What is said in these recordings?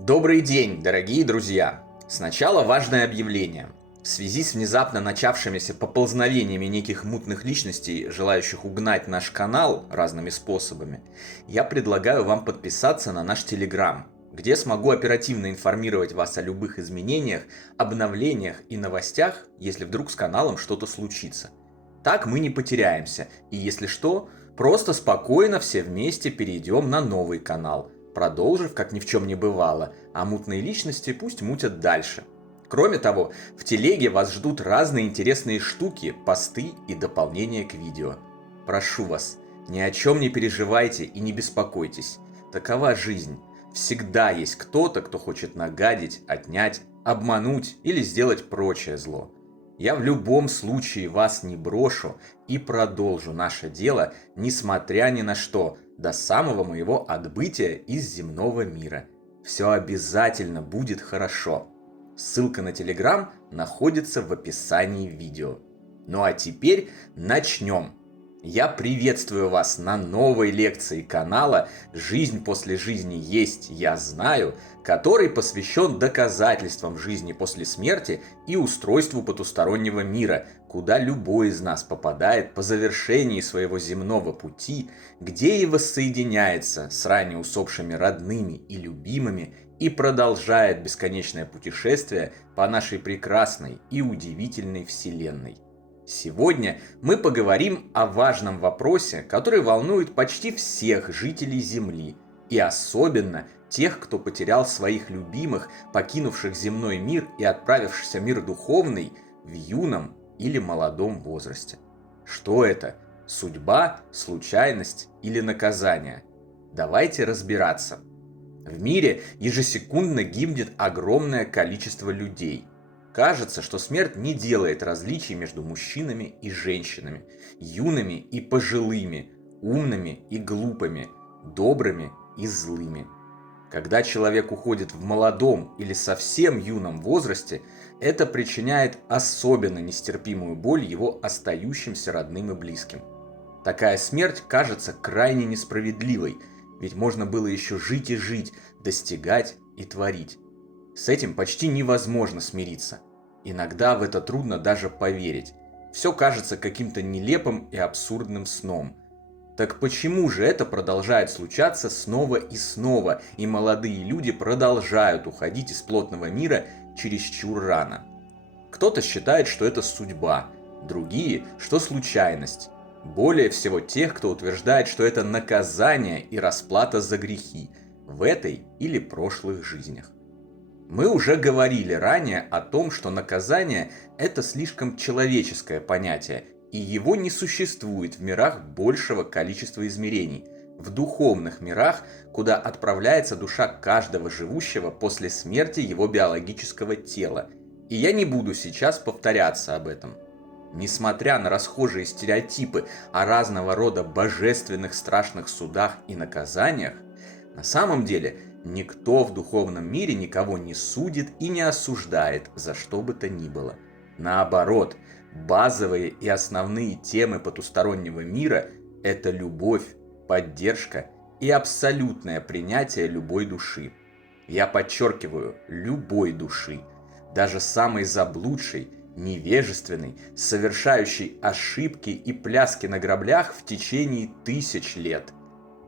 Добрый день, дорогие друзья! Сначала важное объявление. В связи с внезапно начавшимися поползновениями неких мутных личностей, желающих угнать наш канал разными способами, я предлагаю вам подписаться на наш Телеграм, где смогу оперативно информировать вас о любых изменениях, обновлениях и новостях, если вдруг с каналом что-то случится. Так мы не потеряемся, и если что, просто спокойно все вместе перейдем на новый канал, продолжив, как ни в чем не бывало, а мутные личности пусть мутят дальше. Кроме того, в телеге вас ждут разные интересные штуки, посты и дополнения к видео. Прошу вас, ни о чем не переживайте и не беспокойтесь. Такова жизнь. Всегда есть кто-то, кто хочет нагадить, отнять, обмануть или сделать прочее зло. Я в любом случае вас не брошу и продолжу наше дело, несмотря ни на что, до самого моего отбытия из земного мира. Все обязательно будет хорошо. Ссылка на Телеграм находится в описании видео. Ну а теперь начнем. Я приветствую вас на новой лекции канала «Жизнь после жизни есть, я знаю», который посвящен доказательствам жизни после смерти и устройству потустороннего мира, куда любой из нас попадает по завершении своего земного пути, где и воссоединяется с ранее усопшими родными и любимыми и продолжает бесконечное путешествие по нашей прекрасной и удивительной Вселенной. Сегодня мы поговорим о важном вопросе, который волнует почти всех жителей Земли, и особенно тех, кто потерял своих любимых, покинувших земной мир и отправившихся в мир духовный в юном или молодом возрасте. Что это? Судьба, случайность или наказание? Давайте разбираться. В мире ежесекундно гибнет огромное количество людей. Кажется, что смерть не делает различий между мужчинами и женщинами, юными и пожилыми, умными и глупыми, добрыми и злыми. Когда человек уходит в молодом или совсем юном возрасте, это причиняет особенно нестерпимую боль его остающимся родным и близким. Такая смерть кажется крайне несправедливой, ведь можно было еще жить и жить, достигать и творить. С этим почти невозможно смириться. Иногда в это трудно даже поверить. Все кажется каким-то нелепым и абсурдным сном. Так почему же это продолжает случаться снова и снова, и молодые люди продолжают уходить из плотного мира чересчур рано? Кто-то считает, что это судьба, другие, что случайность. Более всего тех, кто утверждает, что это наказание и расплата за грехи в этой или прошлых жизнях. Мы уже говорили ранее о том, что наказание – это слишком человеческое понятие, и его не существует в мирах большего количества измерений, в духовных мирах, куда отправляется душа каждого живущего после смерти его биологического тела. И я не буду сейчас повторяться об этом. Несмотря на расхожие стереотипы о разного рода божественных страшных судах и наказаниях, на самом деле никто в духовном мире никого не судит и не осуждает за что бы то ни было. Наоборот, базовые и основные темы потустороннего мира – это любовь, поддержка и абсолютное принятие любой души. Я подчеркиваю, любой души, даже самой заблудшей, невежественной, совершающей ошибки и пляски на граблях в течение тысяч лет.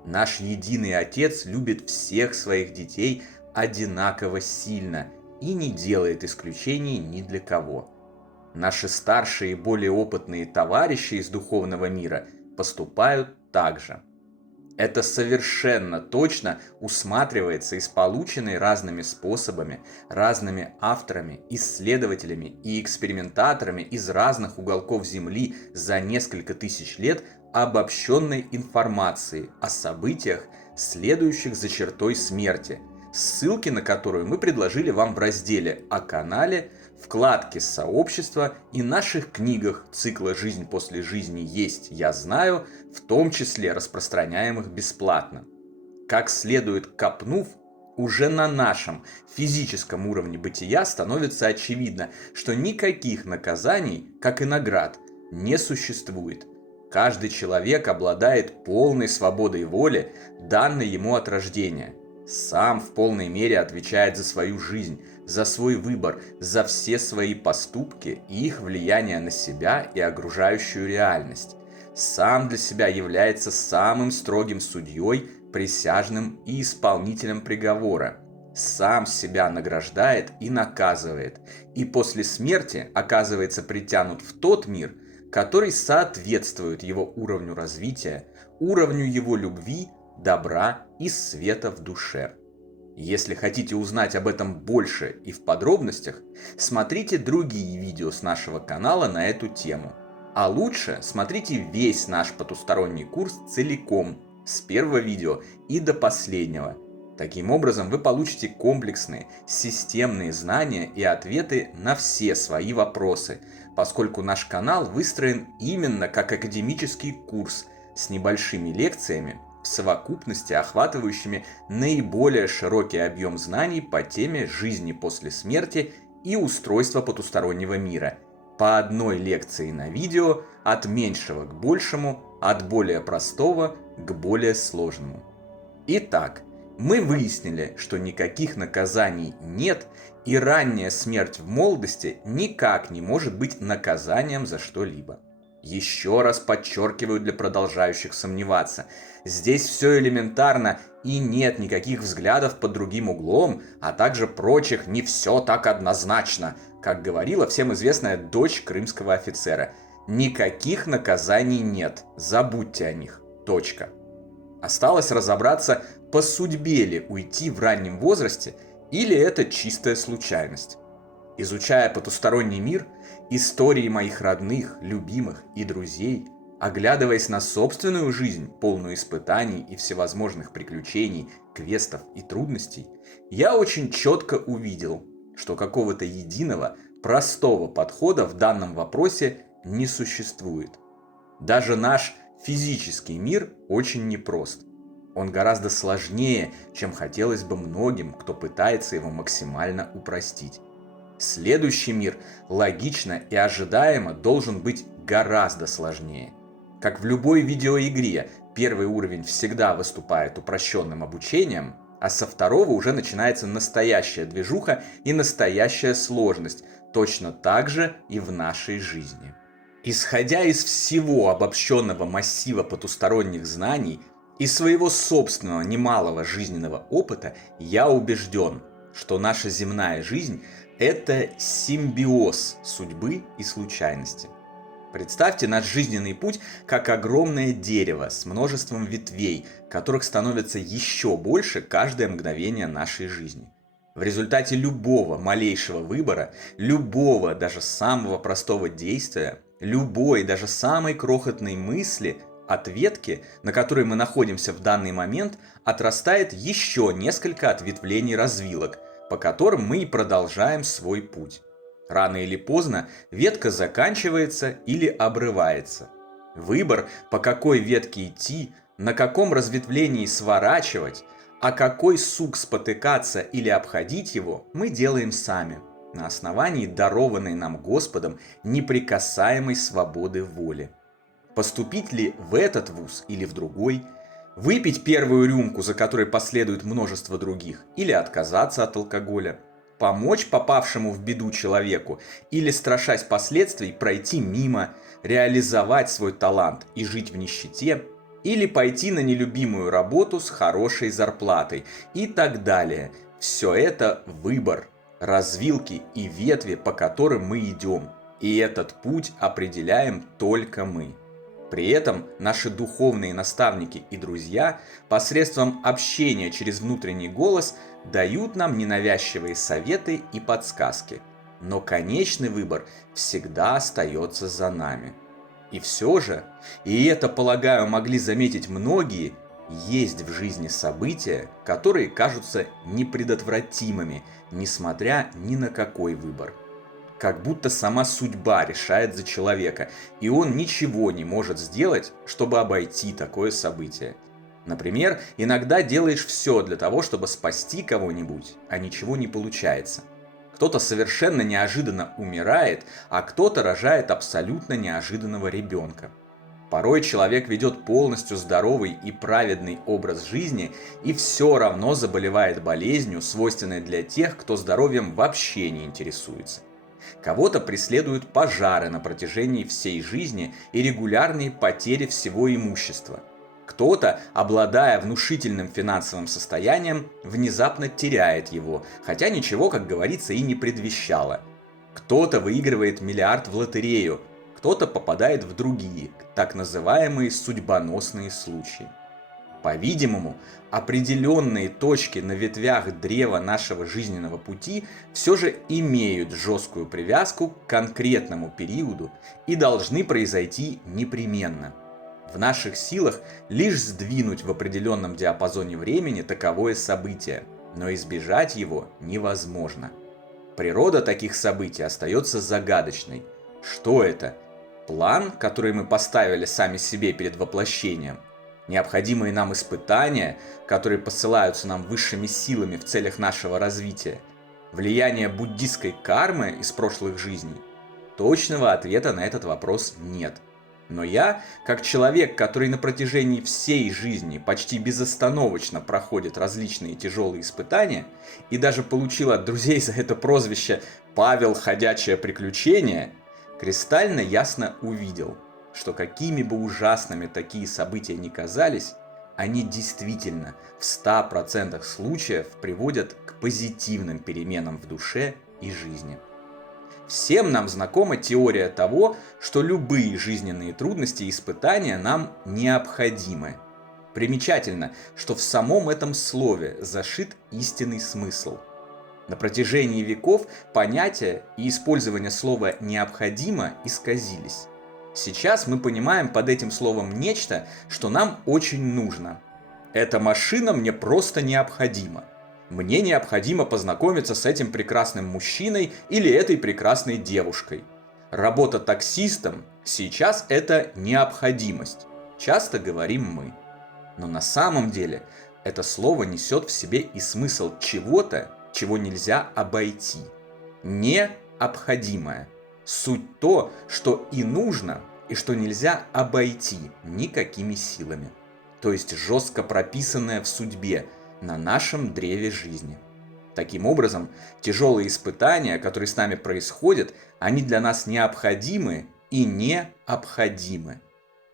Наш единый Отец любит всех своих детей одинаково сильно и не делает исключений ни для кого. Наши старшие и более опытные товарищи из духовного мира поступают так же. Это совершенно точно усматривается из полученной разными способами, разными авторами, исследователями и экспериментаторами из разных уголков Земли за несколько тысяч лет обобщенной информации о событиях, следующих за чертой смерти, ссылки на которую мы предложили вам в разделе о канале, вкладке «Сообщество» и наших книгах цикла «Жизнь после жизни есть, я знаю», в том числе распространяемых бесплатно. Как следует копнув, уже на нашем физическом уровне бытия становится очевидно, что никаких наказаний, как и наград, не существует. Каждый человек обладает полной свободой воли, данной ему от рождения. сам в полной мере отвечает за свою жизнь, за свой выбор, за все свои поступки и их влияние на себя и окружающую реальность. Сам для себя является самым строгим судьей, присяжным и исполнителем приговора. Сам себя награждает и наказывает, и после смерти оказывается притянут в тот мир, который соответствует его уровню развития, уровню его любви, добра и света в душе. Если хотите узнать об этом больше и в подробностях, смотрите другие видео с нашего канала на эту тему. А лучше смотрите весь наш потусторонний курс целиком, с первого видео и до последнего. Таким образом, вы получите комплексные, системные знания и ответы на все свои вопросы, поскольку наш канал выстроен именно как академический курс с небольшими лекциями, в совокупности охватывающими наиболее широкий объем знаний по теме жизни после смерти и устройства потустороннего мира. По одной лекции на видео, от меньшего к большему, от более простого к более сложному. Итак, мы выяснили, что никаких наказаний нет, и ранняя смерть в молодости никак не может быть наказанием за что-либо. Еще раз подчеркиваю для продолжающих сомневаться. Здесь все элементарно и нет никаких взглядов под другим углом, а также прочих «не все так однозначно», как говорила всем известная дочь крымского офицера. Никаких наказаний нет, забудьте о них. Точка. Осталось разобраться, по судьбе ли уйти в раннем возрасте, или это чистая случайность. Изучая потусторонний мир, истории моих родных, любимых и друзей, оглядываясь на собственную жизнь, полную испытаний и всевозможных приключений, квестов и трудностей, я очень четко увидел, что какого-то единого, простого подхода в данном вопросе не существует. Даже наш физический мир очень непрост. Он гораздо сложнее, чем хотелось бы многим, кто пытается его максимально упростить. Следующий мир логично и ожидаемо должен быть гораздо сложнее. Как в любой видеоигре, первый уровень всегда выступает упрощенным обучением, а со второго уже начинается настоящая движуха и настоящая сложность, точно так же и в нашей жизни. Исходя из всего обобщенного массива потусторонних знаний и своего собственного немалого жизненного опыта, я убежден, что наша земная жизнь – это симбиоз судьбы и случайности. Представьте наш жизненный путь как огромное дерево с множеством ветвей, которых становится еще больше каждое мгновение нашей жизни. В результате любого малейшего выбора, любого даже самого простого действия, любой даже самой крохотной мысли от ветки, на которой мы находимся в данный момент, отрастает еще несколько ответвлений развилок, по которым мы и продолжаем свой путь. Рано или поздно ветка заканчивается или обрывается. Выбор, по какой ветке идти, на каком разветвлении сворачивать, а какой сук спотыкаться или обходить его, мы делаем сами, на основании дарованной нам Господом неприкасаемой свободы воли. Поступить ли в этот вуз или в другой, выпить первую рюмку, за которой последует множество других, или отказаться от алкоголя, помочь попавшему в беду человеку или, страшась последствий, пройти мимо, реализовать свой талант и жить в нищете, или пойти на нелюбимую работу с хорошей зарплатой и так далее. Все это выбор, развилки и ветви, по которым мы идем, и этот путь определяем только мы. При этом наши духовные наставники и друзья посредством общения через внутренний голос дают нам ненавязчивые советы и подсказки. Но конечный выбор всегда остается за нами. И все же, и это, полагаю, могли заметить многие, есть в жизни события, которые кажутся непредотвратимыми, несмотря ни на какой выбор. Как будто сама судьба решает за человека, и он ничего не может сделать, чтобы обойти такое событие. Например, иногда делаешь все для того, чтобы спасти кого-нибудь, а ничего не получается. Кто-то совершенно неожиданно умирает, а кто-то рожает абсолютно неожиданного ребенка. Порой человек ведет полностью здоровый и праведный образ жизни и все равно заболевает болезнью, свойственной для тех, кто здоровьем вообще не интересуется. Кого-то преследуют пожары на протяжении всей жизни и регулярные потери всего имущества. Кто-то, обладая внушительным финансовым состоянием, внезапно теряет его, хотя ничего, как говорится, и не предвещало. Кто-то выигрывает миллиард в лотерею, кто-то попадает в другие, так называемые судьбоносные случаи. По-видимому, определенные точки на ветвях древа нашего жизненного пути все же имеют жесткую привязку к конкретному периоду и должны произойти непременно. В наших силах лишь сдвинуть в определенном диапазоне времени таковое событие, но избежать его невозможно. Природа таких событий остается загадочной. Что это? План, который мы поставили сами себе перед воплощением? Необходимые нам испытания, которые посылаются нам высшими силами в целях нашего развития? Влияние буддистской кармы из прошлых жизней? Точного ответа на этот вопрос нет. Но я, как человек, который на протяжении всей жизни почти безостановочно проходит различные тяжелые испытания и даже получил от друзей за это прозвище «Павел Ходячее приключение», кристально ясно увидел, что какими бы ужасными такие события ни казались, они действительно в 100% случаев приводят к позитивным переменам в душе и жизни. Всем нам знакома теория того, что любые жизненные трудности и испытания нам необходимы. Примечательно, что в самом этом слове зашит истинный смысл. На протяжении веков понятие и использование слова «необходимо» исказились. Сейчас мы понимаем под этим словом нечто, что нам очень нужно. Эта машина мне просто необходима. Мне необходимо познакомиться с этим прекрасным мужчиной или этой прекрасной девушкой. Работа таксистом сейчас это необходимость, часто говорим мы. Но на самом деле это слово несет в себе и смысл чего-то, чего нельзя обойти. Необходимое. Суть то, что и нужно, и что нельзя обойти никакими силами. То есть жестко прописанное в судьбе, на нашем древе жизни. Таким образом, тяжелые испытания, которые с нами происходят, они для нас необходимы и необходимы.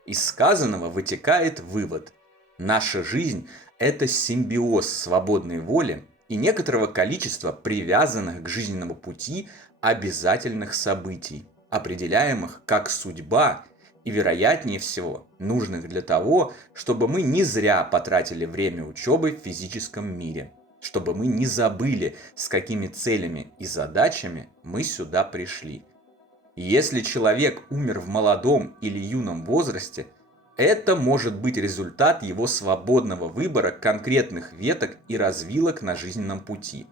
Из сказанного вытекает вывод. Наша жизнь – это симбиоз свободной воли и некоторого количества привязанных к жизненному пути обязательных событий, определяемых как судьба и, вероятнее всего, нужных для того, чтобы мы не зря потратили время учебы в физическом мире, чтобы мы не забыли, с какими целями и задачами мы сюда пришли. Если человек умер в молодом или юном возрасте, это может быть результат его свободного выбора конкретных веток и развилок на жизненном пути.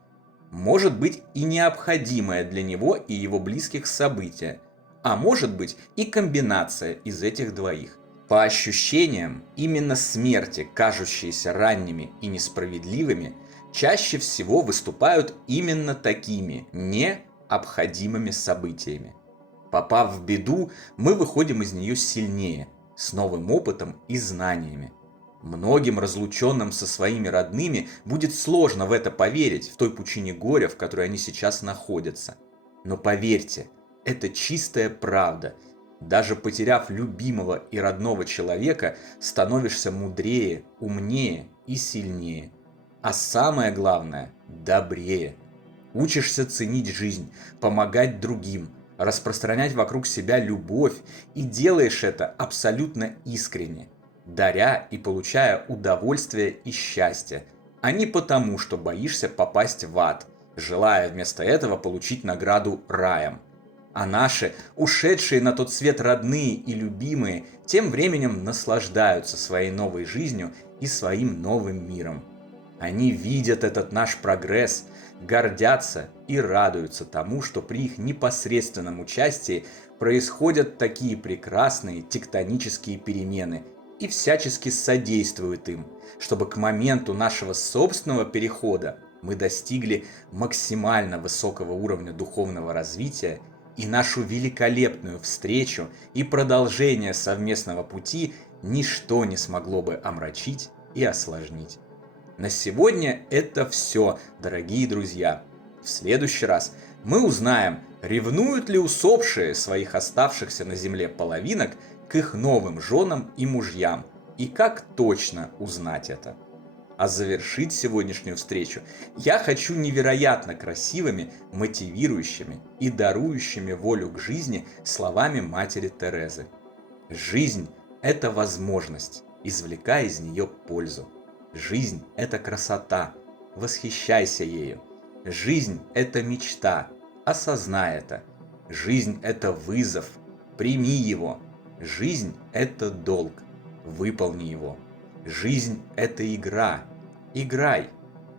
Может быть и необходимое для него и его близких событие, а может быть и комбинация из этих двоих. По ощущениям, именно смерти, кажущиеся ранними и несправедливыми, чаще всего выступают именно такими необходимыми событиями. Попав в беду, мы выходим из нее сильнее, с новым опытом и знаниями. Многим разлученным со своими родными будет сложно в это поверить, в той пучине горя, в которой они сейчас находятся. Но поверьте, это чистая правда. Даже потеряв любимого и родного человека, становишься мудрее, умнее и сильнее. А самое главное – добрее. Учишься ценить жизнь, помогать другим, распространять вокруг себя любовь и делаешь это абсолютно искренне, даря и получая удовольствие и счастье, а не потому, что боишься попасть в ад, желая вместо этого получить награду раем. А наши, ушедшие на тот свет родные и любимые, тем временем наслаждаются своей новой жизнью и своим новым миром. Они видят этот наш прогресс, гордятся и радуются тому, что при их непосредственном участии происходят такие прекрасные тектонические перемены и всячески содействуют им, чтобы к моменту нашего собственного перехода мы достигли максимально высокого уровня духовного развития И нашу великолепную встречу и продолжение совместного пути ничто не смогло бы омрачить и осложнить. На сегодня это все, дорогие друзья. В следующий раз мы узнаем, ревнуют ли усопшие своих оставшихся на земле половинок к их новым женам и мужьям, и как точно узнать это. А завершить сегодняшнюю встречу я хочу невероятно красивыми, мотивирующими и дарующими волю к жизни словами матери Терезы. Жизнь – это возможность, извлекай из нее пользу. Жизнь – это красота, восхищайся ею. Жизнь – это мечта, осознай это. Жизнь – это вызов, прими его. Жизнь – это долг, выполни его. Жизнь – это игра, играй.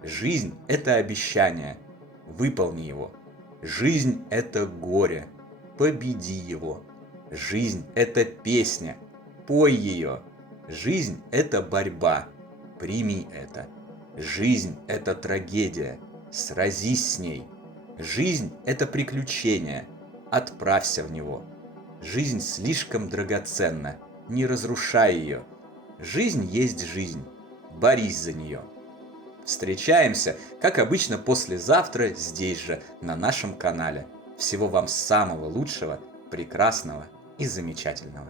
Жизнь – это обещание, выполни его. Жизнь – это горе, победи его. Жизнь – это песня, пой ее. Жизнь – это борьба, прими это. Жизнь – это трагедия, сразись с ней. Жизнь – это приключение, отправься в него. Жизнь слишком драгоценна, не разрушай ее. Жизнь есть жизнь, борись за нее. Встречаемся, как обычно, послезавтра здесь же, на нашем канале. Всего вам самого лучшего, прекрасного и замечательного.